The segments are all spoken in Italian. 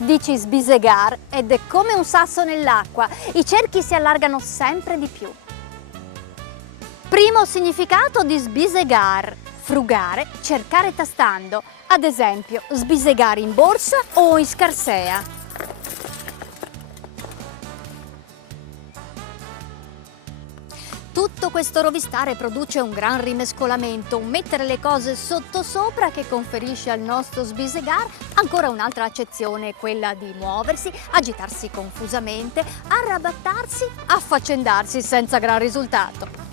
Dici sbisegar ed è come un sasso nell'acqua, i cerchi si allargano sempre di più. Primo significato di sbisegar: frugare, cercare tastando, ad esempio sbisegare in borsa o in scarsea. Tutto questo rovistare produce un gran rimescolamento, un mettere le cose sottosopra che conferisce al nostro sbisegar ancora un'altra accezione, quella di muoversi, agitarsi confusamente, arrabattarsi, affaccendarsi senza gran risultato.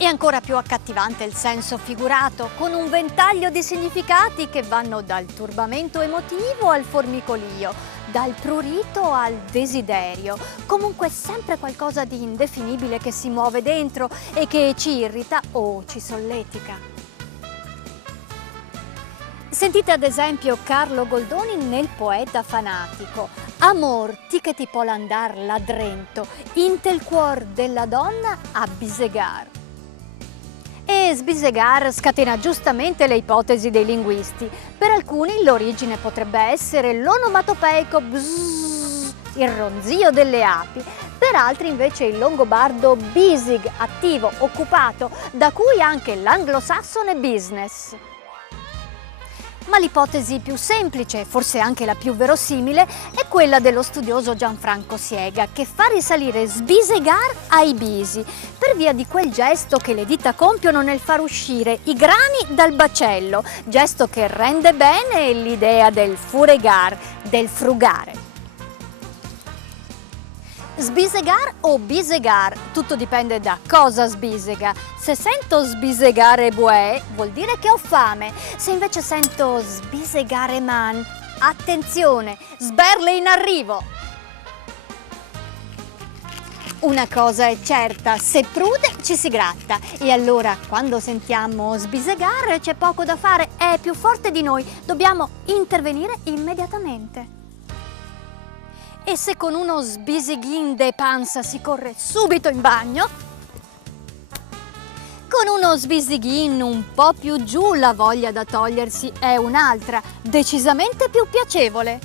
E ancora più accattivante il senso figurato, con un ventaglio di significati che vanno dal turbamento emotivo al formicolio, dal prurito al desiderio, comunque sempre qualcosa di indefinibile che si muove dentro e che ci irrita o ci solletica. Sentite ad esempio Carlo Goldoni nel Poeta fanatico. Amor, ti che ti può andar ladrento, in tel cuor della donna a bisegar. E sbisegar scatena giustamente le ipotesi dei linguisti. Per alcuni l'origine potrebbe essere l'onomatopeico bzzz, il ronzio delle api, per altri invece il longobardo bisig, attivo, occupato, da cui anche l'anglosassone business. Ma l'ipotesi più semplice, forse anche la più verosimile, è quella dello studioso Gianfranco Siega, che fa risalire sbisegar ai bisi, per via di quel gesto che le dita compiono nel far uscire i grani dal bacello, gesto che rende bene l'idea del furegar, del frugare. Sbisegar o bisegar, tutto dipende da cosa sbisega. Se sento sbisegare buè, vuol dire che ho fame. Se invece sento sbisegare man, attenzione, sberle in arrivo. Una cosa è certa, se prude ci si gratta e allora quando sentiamo sbisegare c'è poco da fare, è più forte di noi, dobbiamo intervenire immediatamente. E se con uno sbisighin de panza si corre subito in bagno, con uno sbisighin un po' più giù la voglia da togliersi è un'altra, decisamente più piacevole.